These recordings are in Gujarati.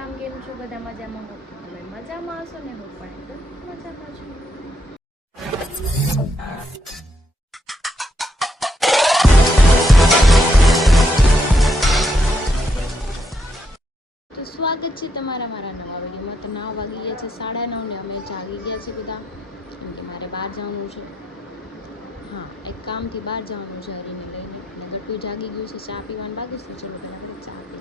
રામ કેમ છો બધા મજામાં હો તમે મજામાં હશો ને હું પણ એકદમ મજામાં છું તો સ્વાગત છે તમારા મારા નવા વિડીયોમાં તો 9 વાગી ગયા છે 9:30 ને અમે જાગી ગયા છે બધા કેમ કે મારે બહાર જવાનું છે હા એક કામથી બહાર જવાનું છે હરીને લઈને અને ગટ્ટુ જાગી ગયું છે ચા પીવાનું બાકી છે ચલો પહેલાં આપણે ચા પીએ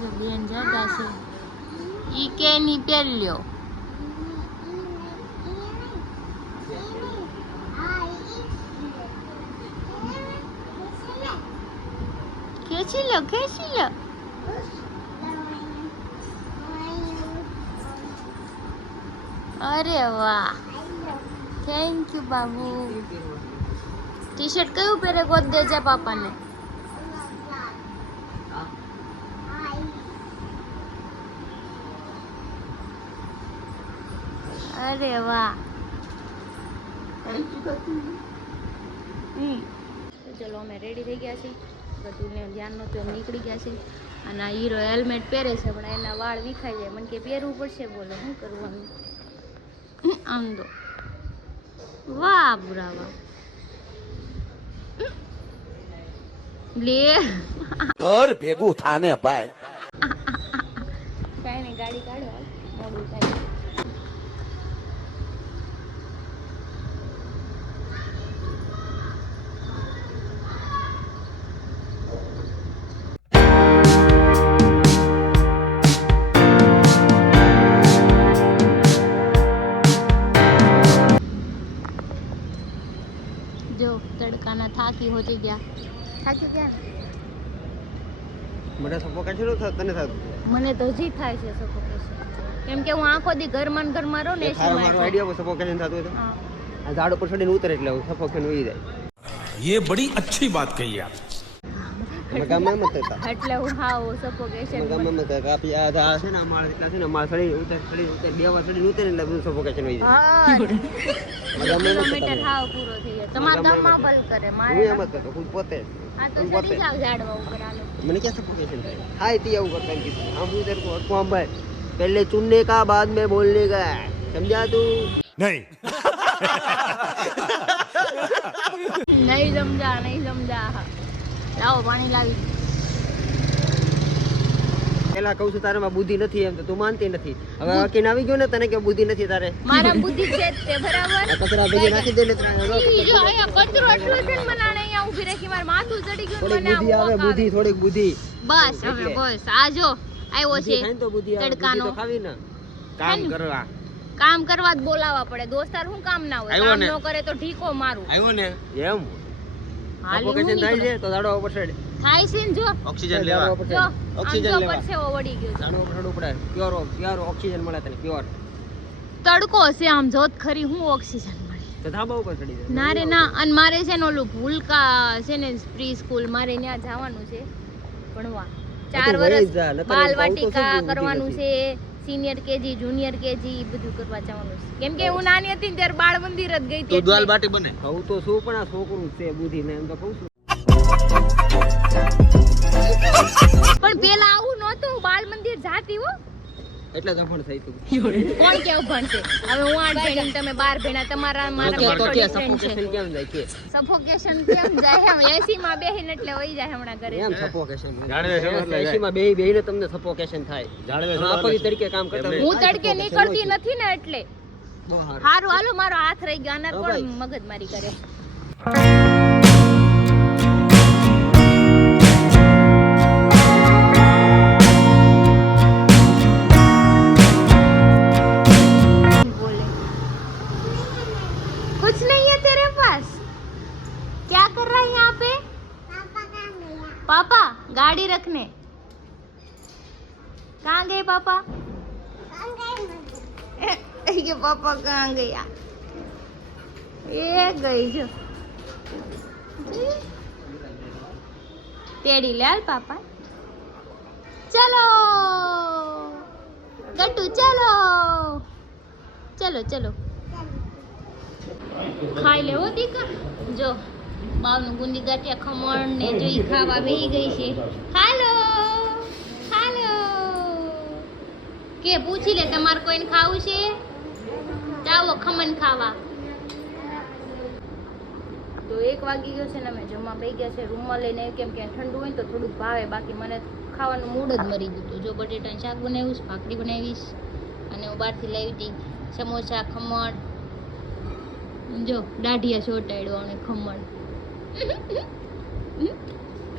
જો બેન જતા છે ઈ કે ની પહેર્યો ખેંચી લો અરે વાહ thank you Babu T shirt કયું પહેરે ગોત દેજે પાપાને અરે વાહ ચલો અમે રેડી થઈ ગયા છીએ ગટુને ધ્યાન નહોતું એમ નીકળી ગયા છે અને આ હીરો હેલ્મેટ પહેરે છે પણ એના વાળ વિખાઈ જાય મને કે પહેરવું પડશે બોલો શું કરવાનું આમ તો વાહ બુરા વાહ લે ઘર ભેગું થાને ભાઈ કાંઈ નહીં ગાડી કાઢો મોડું થાય જો તડકાના થાકી હોતી ગયા થાકી ગયા મને સફોકેશન થાય તને થાય મને તો હજી થાય છે સફોકેશન કેમ કે હું આખો દી ઘરમાં રહું ને મારો આઈડિયા સફોકેશન થતું હતું હા આ ઝાડ ઉપર ચડીને ઉતરે એટલે સફોકેશન હોઈ જાય ये बड़ी अच्छी बात कही आप અમે ગામમાં મત હતા એટલે હું હાવ સફોકેશન ગામમાં મત કાપી આ છે ને અમાર એટલા છે ને અમાર સડી ઉતર બે વાર સડી ઉતરે એટલે બધું સફોકેશન હોઈ જાય કિલોમીટર હાવ પૂરો થઈ જાય તમારા ગામમાં બલ કરે હું મારે એમ જ કરતો ખુદ પોતે આ તો ચડી જાવ ઝાડવા ઉપર આલો મને ક્યાં સફોકેશન થાય હાય તી આવું કરતા કીધું આમ ઉતર કો કોમ ભાઈ पहले चुनने का बाद में बोलने का समझा तू नहीं નહીં સમજા લાવો પાણી લાવી પેલા કહું છું તારામાં બુદ્ધિ નથી એમ તો તું માનતી નથી હવે હકીન આવી ગયો ને તને કે બુદ્ધિ નથી તારે મારા બુદ્ધિ છે તે બરાબર આ કચરા ભેગી નાખી દે ને ઈ જો અહીંયા કચરો એટલો છે ને મને અહીંયા ઊભી રાખી માર માથું ચડી ગયું મને બુદ્ધિ આવે બુદ્ધિ થોડીક બુદ્ધિ બસ હવે બસ આ જો આવ્યો છે ખાઈને તો બુદ્ધિ આવે તડકાનો. બુદ્ધિ તો ખાવી ને કામ કરવા કામ કરવા જ બોલાવવા પડે દોસ્તાર શું કામ ના હોય આવ્યો કામ ને. ન કરે તો ઠીકો મારું આવ્યો ને એમ હાલી સફોકેશન હું થાય નીકળું. છે તો દાડો ઉપર ચડ થાય છે ને જો ऑक्सीजन જો ઓક્સિજન આમ જો લેવા પરસેવો વળી ગયો છે. દાડો ઉપર ચડવું પડે પ્યોર ઓક્સિજન મળે તને પ્યોર તડકો છે આમ જોત ખરી હું ઓક્સિજન મળે તો ધાબા ઉપર ચડી જાય ના રે ના અને મારે છે ને ઓલું ભૂલકા છે ને પ્રી સ્કૂલ મારે ત્યાં જવાનું છે ભણવા 4 વહી વર્ષ જા, નકર બાલ બહુ તો વાટિકા શું બુદ્ધિ કરવાનું નથી. છે સિનિયર કેજી જુનિયર કેજી બધું કરવા જવાનું છે કેમ કે હું નાની હતી ને ત્યારે બાળ મંદિર જ ગઈ હતી એટલે. बाटी बने કહું તો શું પણ આ છોકરું છે બુદ્ધિ ને એમ તો કહું છું પણ પેલા આવું નહોતું હું બાળ મંદિર જાતી હો એટલે જ અભણ થઈ તું કોણ કેવું ભણશે હવે હું 8 ભણી તમે 12 ભણ્યા તમારા મારા તો મોટો કે difference છે સફોકેશન કેમ જાય કે સફોકેશન કેમ જાય એમ એસી માં બેહીને એટલે વહી જાય હમણાં ઘરે એમ સફોકેશન જાણવે છે એટલે જાય. એસી માં બેહીને તમને સફોકેશન થાય જાળવે છે આખો દી તરીકે કામ કરતા હોય. હું તડકે નીકળતી નથી ને એટલે બહુ સારું. હારું હાલો મારો હાથ રહી ગયો આના હા કોણ ભાઈ. મગજમારી કરે बोले कुछ नहीं है तेरे पास क्या कर रहा है यहाँ पे पापा गाड़ी रखने कहाँ गए पापा ये पापा कहाँ गया ये गई जो तेड़ी लाल पापा चलो गट्टू चलो चलो चलो खाई ले वो दीका जो બાવનું ગુંદી ગાંઠિયા ખમણ ને જો ઈ ખાવા બેહી ગઈ છે. હાલો હાલો કે પૂછી લે તમારે કોઈને ખાવું છે? ચાવો ખમણ ખાવા. તો 1 વાગી ગયો છે ને અમે જમવા બેસી ગયા છે. રૂમમાં લઈને કેમ કે ઠંડુ હોય ને તો થોડુંક ભાવે, બાકી મને ખાવાનું મૂડ જ મરી ગયું હતું. જો બટેટાનું શાક બનાવીશ, ભાખરી બનાવીશ અને હું બહારથી લાવી હતી સમોસા ખમણ. જો દાઢિયા ચોટાડ્યો અને ખમણ.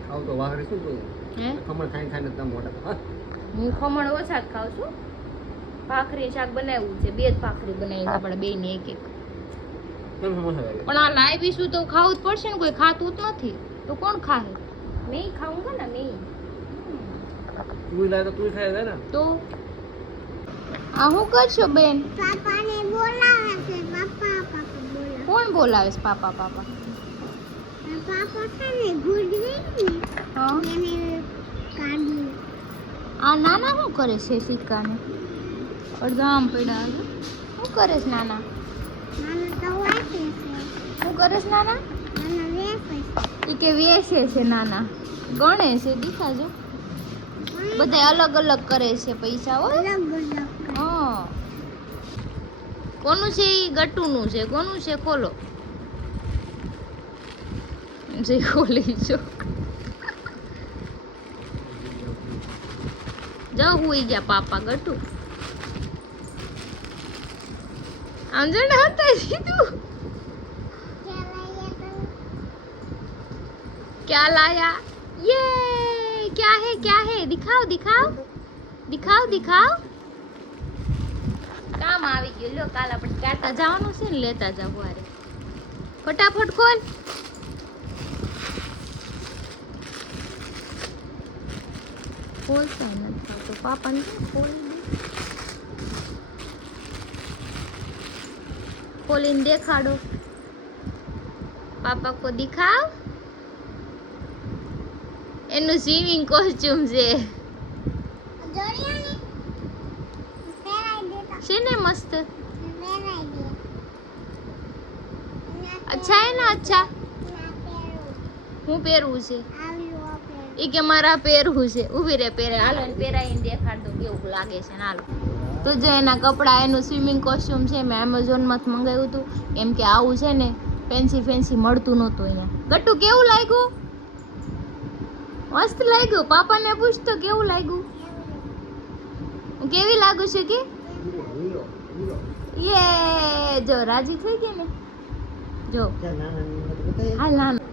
ખાવ તો વાહરે શું તો હે ખમણ ખાઈને ખાઈને તમે મોટા હા હું ખમણ ઓછા જ ખાઉં છું. ભાખરી શાક બનાવ્યું છે, 2 જ ભાખરી બનાવી આપણે બેયને એક એક. કેમ સમોસા લાગે પણ આ લાવી શું તો ખાવું જ પડશે ને, કોઈ ખાતું જ નથી તો કોણ ખાહે? મેં ખાऊंगा ना મેં. તું લાગે તો તું ખાય ને તો આ હું કરશો બેન? પાપાને બોલાવે છે. પાપા પાપા બોલાવે. કોણ બોલાવે છે પાપા પાપા? પાપા છે ને ગુડવી ને હા એને કાઢી. આ નાના શું કરે છે સિક્કાને? અડધા આમ પડ્યા છે. શું કરે છે નાના? નાના તો વાપે છે. શું કરે છે નાના? નાના વેપે છે. ઈ કે વેસે છે નાના, ગણે છે. દીખાજો બધા અલગ અલગ કરે છે પૈસા. હો અલગ અલગ. હા કોનું છે? ઈ ગટુનું છે. કોનું છે? ખોલો જે ખોલી જો. જાઓ હુઈ ગયા પાપા ગટુ. આમ જો ને હતા સીધું. क्या लाया? ये क्या है दिखाओ दिखाओ दिखाओ दिखाओ. કામ આવી ગયું. લો કાલ આપણે કાઢતા જવાનું છે ને, લેતા જાવ વારે. ફટાફટ ખોલ. ખોલતા નથી આવતો પાપાને. ખોલ ખોલીને દેખાડો. પાપા કો દિખાવ. એનું સ્વિમિંગ કોસ્ટ્યુમ છે. જોડિયાને પહેરાઈ દેતા. છે ને મસ્ત. પહેરાઈ દે. અચ્છા હે ના? અચ્છા ના પહેરું. હું પહેરવું છે? આવ્યું પહેરું. ઈ કે મારા પહેરવું છે. ઊભી રે પહેરે. હાલો એને પહેરાઈને દેખાડ દો કેવું લાગે છે ને. હાલો તો જો એના કપડાં, એનું સ્વિમિંગ કોસ્ટ્યુમ છે. મેં એમેઝોનમાંથી મંગાવ્યું હતું. એમ કે આવું છે ને ફેન્સી મળતું નહોતું અહીંયા. ગટ્ટુ કેવું લાગ્યું? મસ્ત લાગ્યું. પાપાને પૂછ તો કેવું લાગ્યું? કેવી લાગુ છે કે? યે જો રાજી થઈ ગઈ ને. જો હાલ નાનું.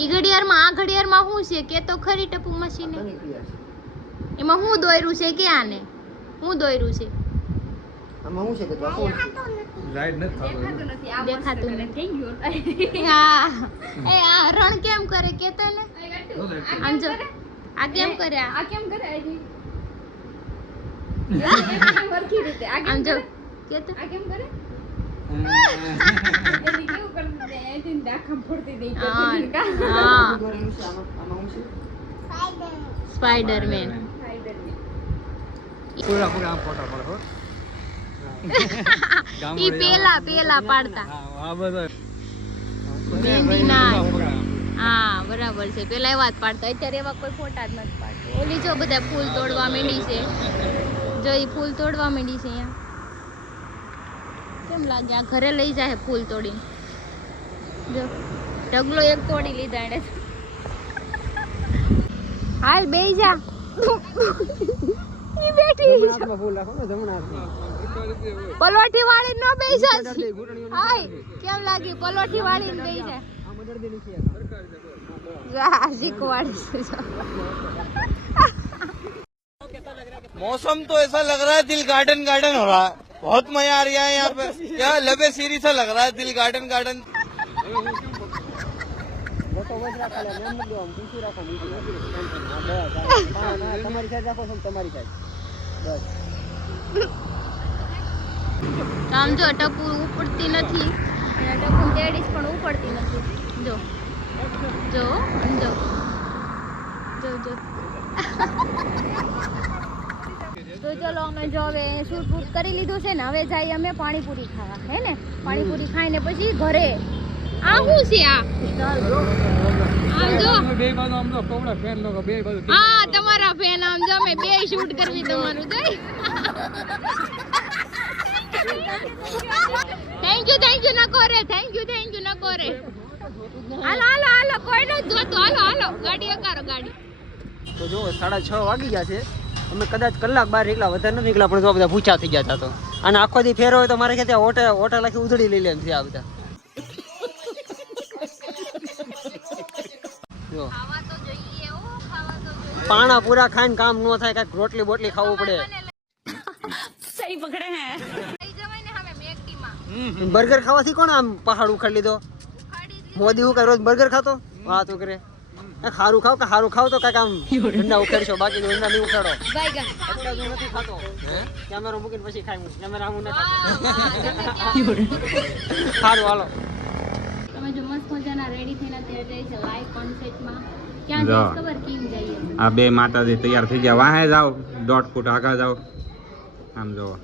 ઈ ઘડિયાળમાં આ ઘડિયાળમાં શું છે કે તો ખરી ટપુ મશીને? એમાં હું દોર્યું છે કે આને હું દોર્યું છે? આમાં શું છે કે બાપુ રાઈડ નથી થતો. દેખાતું નથી. હા એ આ રણ કેમ કરે કે તો ને? આમ જો આ કેમ કરે? આ કેમ કરે? વરખી રીતે આમ જો કે તો આ કેમ કરે? એની કેવું કરતી દે એથી દાખમ ફોડતી દે. હા આમાં શું છે સ્પાઈડરમેન. પૂરા આમ ફોટા પડે હો. ઈ પેલા પાડતા આ બધા મહેંદીના. હા બરાબર છે. પેલા એવા જ પાડતા. અત્યારે એવા કોઈ ફોટા જ નથી પાડતા. ઓલી જો બધા ફૂલ તોડવા માંડી છે. જો ઈ ફૂલ તોડવા માંડી છે અહીંયા. કેમ લાગે? આ ઘરે લઈ જાય ફૂલ તોડીને. જો ઢગલો એક તોડી લીધા એને. હાલ બેહી જા. ઈ બેઠી છે. હાથમાં ફૂલ રાખો ને જમણા હાથમાં. પલોઠી વાળી નો બેસા. હાય કેમ લાગી? પલોઠી વાળી ને બેસા. આ મદર દે નીચે જા શીખવાડી છે. मौसम तो ऐसा लग रहा है दिल गार्डन गार्डन हो रहा है. बहुत मजा आ रहा है यहाँ पे. क्या लबे सीरी सा लग रहा है दिल गार्डन गार्डन. મોટો વજ રાખો લે મેમ મૂકી આમ પૂછી રાખો નીચે તમારી સાઈડ રાખો છો તમારી સાઈડ બસ. આમ જો ટપુ ઉપડતી નથી. અને ટપુ તેડીસ પણ ઉપડતી નથી. જો જો જો જો જો. તો ચલો અમે જો હવે શૂટ કરી લીધું છે ને, હવે જઈએ અમે પાણીપુરી ખાવા. હે ને? પાણીપુરી ખાઈને પછી ઘરે આ શું છે આ આમ જો હા તમારા ફેન આમ જો મેં બે શૂટ કરવી તમારું જોઈ થેન્ક યુ નકો રે થેન્ક યુ નકો રે હાલો કોઈ ન જોતો હાલો ગાડી અકારો ગાડી તો જો 6:30 વાગી ગયા છે. અમે કદાચ કલાક બહાર નીકળ્યા, વધારે નથી નીકળ્યા, પણ જો બધા ભૂચા થઈ ગયા હતા. તો અને આખો દી ફેરો હોય તો મારે કે ત્યાં ઓટા લાખી ઉધડી લઈ લે એમ છે આ બધા. જો ખાવા તો જોઈએ પાણા પૂરા ખાઈને કામ ન થાય, કાંઈક રોટલી બોટલી ખાવું પડે. સહી પકડે હે લઈ જવાય ને હવે મેકડી માં બર્ગર ખાવાથી કોણ આમ પહાડ ઉખાડી લીધો? મોદી હું કઈ રોજ બર્ગર ખાતો? વાહ તું કરે ખારું ખાવ તો કાંઈક આમ ઠંડા ઉખાડશો, બાકી ઠંડા નહીં ઉખાડો. બાયગન એટલા જ હું નથી ખાતો. કેમેરો મૂકીને પછી ખાઈ હું કેમેરા હું નથી સારું હાલો. તમે જો મસ્ત મજાના રેડી થઈને અત્યારે જઈ છે લાઈવ કોન્સર્ટમાં. ક્યાં જઈશ ખબર? કિંગ જઈએ. આ બે માતાજી તૈયાર થઈ ગયા, વાહે જાઓ 1.5 ફૂટ આગળ જાઓ. આમ જોવો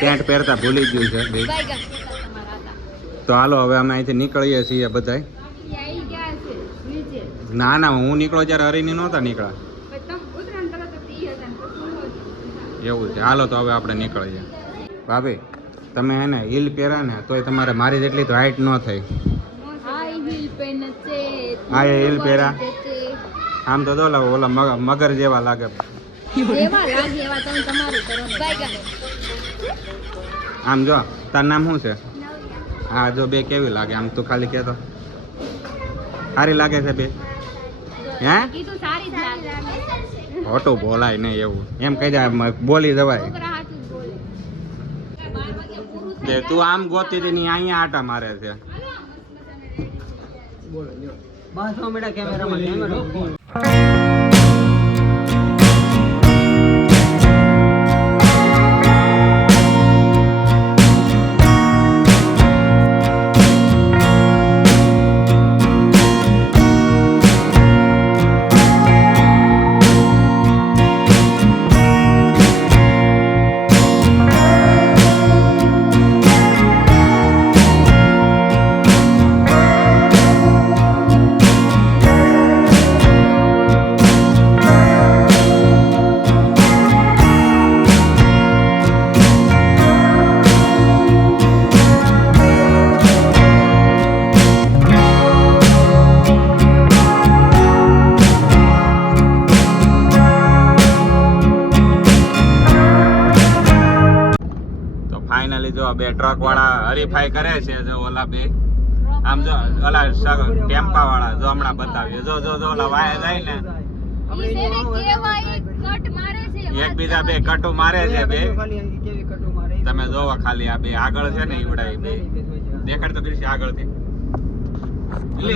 પેન્ટ પહેરતા ભૂલી ગયું છે બે. બાયગન તમારા હતા તો હાલો હવે અમે અહીંથી નીકળીએ છીએ બધાય. આવી ગયા છે નીચે ના હું નીકળો ત્યારે હરીની નહોતા નીકળ્યા. તમે ઉતરાણ તરત જ ઈ હતા ને પછી એવું છે, હાલો તો હવે આપણે નીકળીએ. ભાભી તમે એને હીલ પહેરા ને તોય તમારે મારી જેટલી તો હાઈટ ન થઈ. હાઈ હીલ પેન છે હા એ હીલ પહેરા, આમ તો ઓલા મગર જેવા લાગે. એવા લાગે એવા તમે તમારું કરો ને. બાયગન આમ જો તારું નામ શું છે? હા જો બે કેવી લાગે આમ તું ખાલી કહેતો. સારી લાગે છે બે? હે કીધું સારી જ લાગે ખોટું બોલાય નહીં એવું, એમ કહી દે બોલી જવાય. છોકરા હાથું જ બોલે 12 વાગે પૂરું તે તું આમ ગોતી હતી ની અહીંયા આટા મારે છે. બાંધવા મળ્યા કેમેરામાં. કેમેરો ફાઇનલી જો બે ટ્રક વાળા હરીફાઈ કરે છે. જો ઓલા બે આમ જો ઓલા ટેમ્પા વાળા જો હમણાં બતાવીએ. જો ઓલા વાય જાય ને ઈ છે ને કેવાય કટ મારે છે એકબીજા બે કટુ મારે છે બે. કેવી કટુ મારે તમે જોવો ખાલી આ બે આગળ છે ને ઈવડા બે દેખાડ તો કરી આગળથી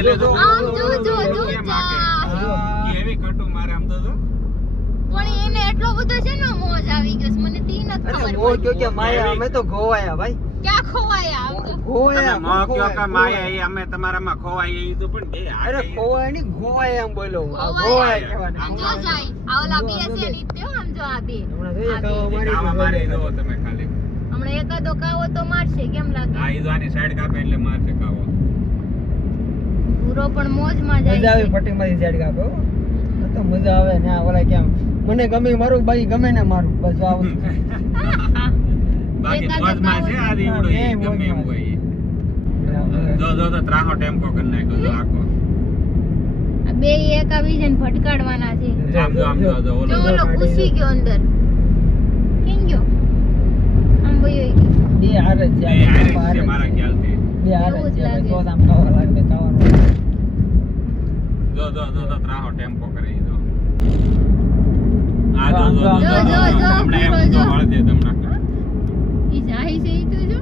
લે જો આમ જો કેમ આગે એવી કટુ મારે આમ તો જો. પણ એને એટલો બધો છે ને મોજ આવી ગયો છે, મને તી નથી અરે ખબર મોર પડી. કે માયા અમે તો ગોવાયા ભાઈ. ક્યાં ખોવાયા આમ તો તમે ગોવાયા મોહ કયો કે માયા એ અમે તમારામાં ખોવાઈ એ તો પણ બે અરે આગે. ખોવાય નહીં ગોવાયા એમ બોલો. આ ગોવાયા. ગોવાયા કહેવાય. આમ જો જાય આ ઓલા બે છે ને તે આમ જો આ બે હમણાં જોઈએ આ બે. કાવા આવા મારી મારી. જોવો તમે ખાલી. હમણાં એકાદો કાવો તો મારશે કેમ લાગે? આ ઈ જો આની સાઈડ કાપે એટલે મારશે કાવો. પૂરો પણ મોજમાં જાય મજા આવે છે. ફટિંગ માંથી સાઈડ કાપો. આ તો મજા આવે ને આ ઓલા કેમ મને ગમે મારું ભાઈ ગમે ને મારું બસ આવું. બાકી એકાદો મોજમાં છે કાવો. આ દીવડો હા, ઈ ગમે એમ હોય ઈ. જો તો ત્રાહો ટેમ્પો કરી નાખ્યો જો આખો. આ બે એકા બીજાને ફટકાડવાના છે. આમ જો જો ઓલો ઓલો ઘૂસી ગયો અંદર. કેમ ગયો? આમ વયો ગયો. બે હાર જ છે એ આરે છે મારા ખ્યાલથી. બે હાર એવું જ જ છે લાગે. તો આમ ખાવા લાગે ખાવાનું. જો ત્રાહો ટેમ્પો કરે ઈ જો. આ જો જો, હમણાં એમ જો. તો વળદે તમને. ઈ જાય છે ઈ તો જો.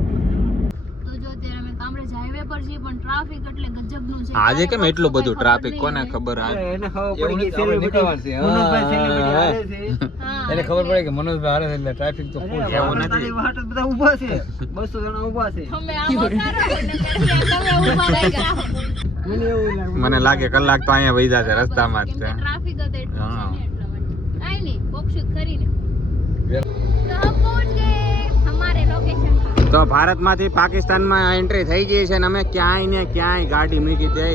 તો જો અત્યારે અમે કામરેજ હાઈવે પર છીએ પણ ટ્રાફિક એટલે ગજબનું છે. આજે કેમ કાલે એટલું બસો બધું કઈ ટ્રાફિક ખબર કોને નહીં. ખબર આ એને ખબર પડી કે સેલિબ્રિટી મનોજભાઈ સેલિબ્રિટી આવે છે. હા, એને ખબર પડે કે મનોજભાઈ હારે છે એટલે ટ્રાફિક તો ફૂલ અરે, એવું વાહન નથી. તારી વાહટ જ બધા ઊભા છે 200 જણા ઊભા છે. તમે આમ ઉતારો ને તમે ઊભા રહી ગયા. મને એવું લાગે મને લાગે કલાક તો અહીંયા વહી જશે રસ્તામાં જ કેમ છે. કે ટ્રાફિક હતો એટલું હા. છે ને એટલા માટે. કાંઈ નહીં, કોક શૂટ કરીને. तो हम पहुंच गए हमारे लोकेशन पर. તો ભારતમાંથી પાકિસ્તાનમાં એન્ટ્રી થઈ ગઈ છે ને અમે ક્યાંય ને ક્યાંય ગાડી મૂકી દે.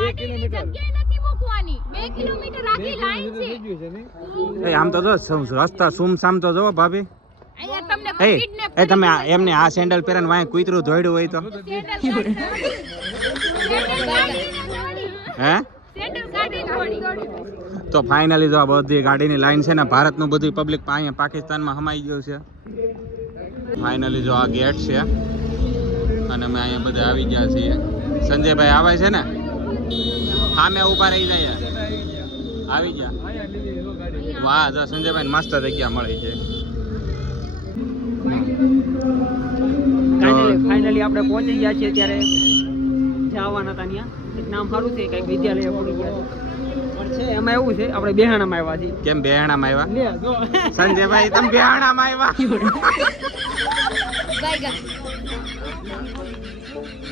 2 કિલોમીટર નથી મૂકવાની 2 કિલોમીટર આખી લાઈન છે. એ આમ તો જો રસ્તા સુમસામ તો જો ભાભી. અહીંયા તમને એ કોઈ kidnap એ તમે એમને આ સેન્ડલ પહેરીને વાંહે કૂતરું ધોડ્યું હોય તો હે તો ફાઇનલી જો આ બધી ગાડીની લાઈન છે ને ભારતનું બધું પબ્લિક અહીંયા પાકિસ્તાનમાં હમાઈ ગયું છે. ફાઇનલી જો આ ગેટ છે અને અમે અહીંયા બધા આવી ગયા છીએ. સંજયભાઈ આવે છે ને સામે ઊભા રહી જાય આવી ગયા. વાહ જો સંજયભાઈ મસ્ત જગ્યા મળી છે. ફાઇનલી આપણે પહોંચી ગયા છીએ ત્યારે જવાના હતા ત્યાં એક નામ સારું છે કંઈક વિદ્યાલય પડી ગયા પણ છે એમાં એવું છે આપણે બેહાણામાં આવ્યા છીએ. કેમ બેહાણામાં આવ્યા? લે જો સંજયભાઈ તમે બેહાણામાં આવ્યા?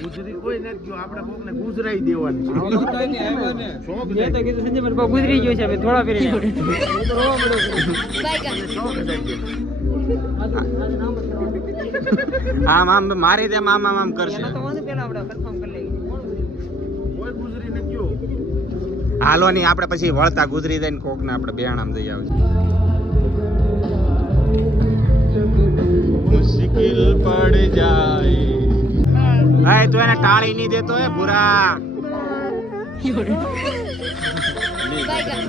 ગુજરી કોઈ નથી ગયો, આપણે કોકને ગુજરાઈ દેવાનું છે. મેં તો કીધું સંજયભાઈ બહુ ગુજરી ગયું છે હવે થોડા ફેરી આમ આમ મારી દે આમ આમ કરશે. એના તો વાંધો પેલા આપણે કન્ફર્મ કરી લઈએ. કોઈ ગુજરી નથી ગયો. હાલો નહીં આપણે પછી વળતા ગુજરી દઈને કોક ને આપણે બેહાણામાં જઈ આવશે. મુશ્કિલ પડ જાય તું એને ટાળી નહીં દેતો હે ભૂરા.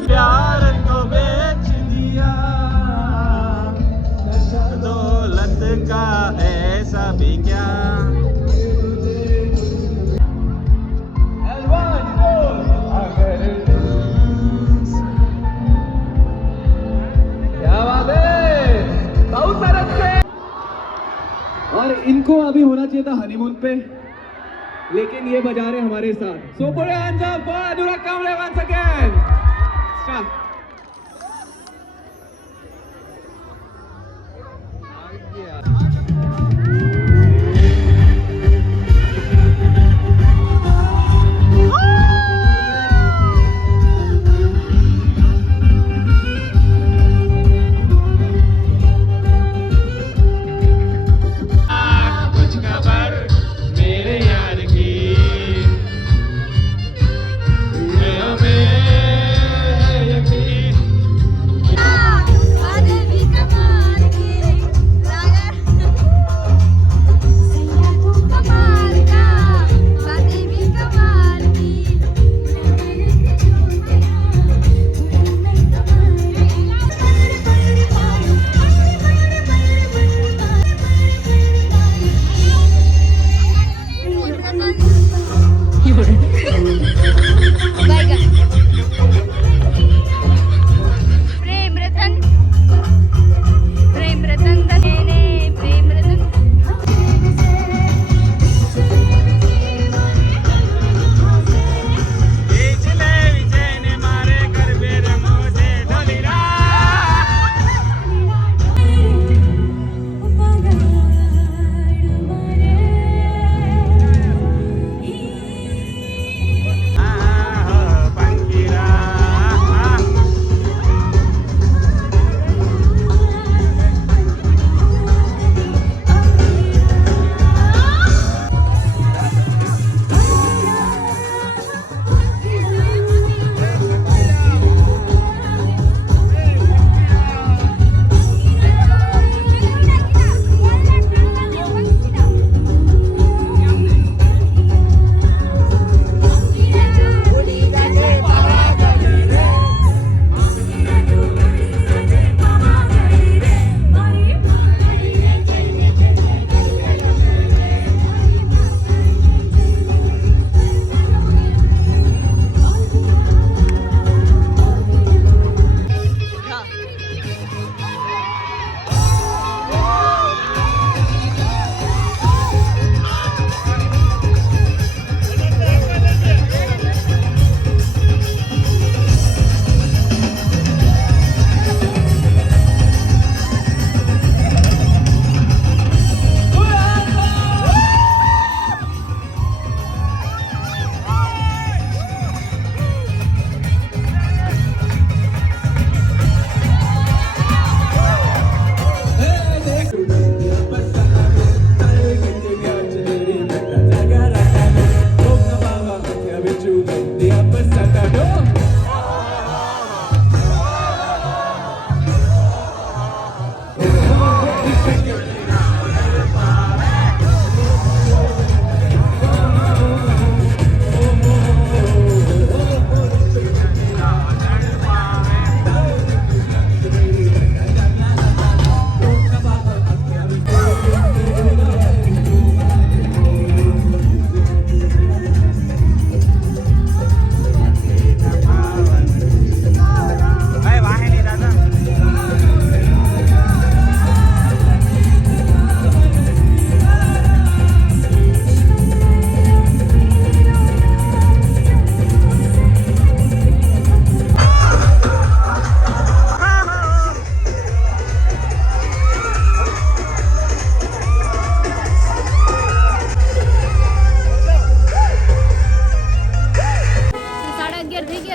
પ્યાર કો બેચ દિયા દौलत का ऐसा भी क्या और इनको अभी होना चाहिए था हनीमून पे, लेकिन ये बजा रहे हमारे साथ. So put your hands up for Anurag Kamble once again. Start.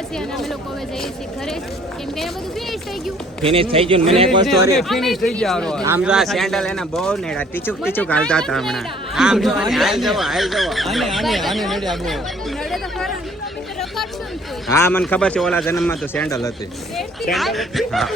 ગયા છે અને અમે લોકો હવે જઈએ છીએ ઘરે કેમ કે અહીંયા બધું ફિનિશ થઈ ગયું. ફિનિશ થઈ ગયું ને મને એક વસ્તુ અરે ફિનિશ થઈ ગયા આમ જો આ સેન્ડલ એના બહુ નેડા ટીચુક ટીચુક હાલતા હતા હમણાં આમ જો હાલ જવો આને નડ્યા બહુ નડે તો ખરા ને. તો રખડશું ને કોઈ. હા મને ખબર છે ઓલા જન્મમાં તો સેન્ડલ હતી શેરથી હાલ. હા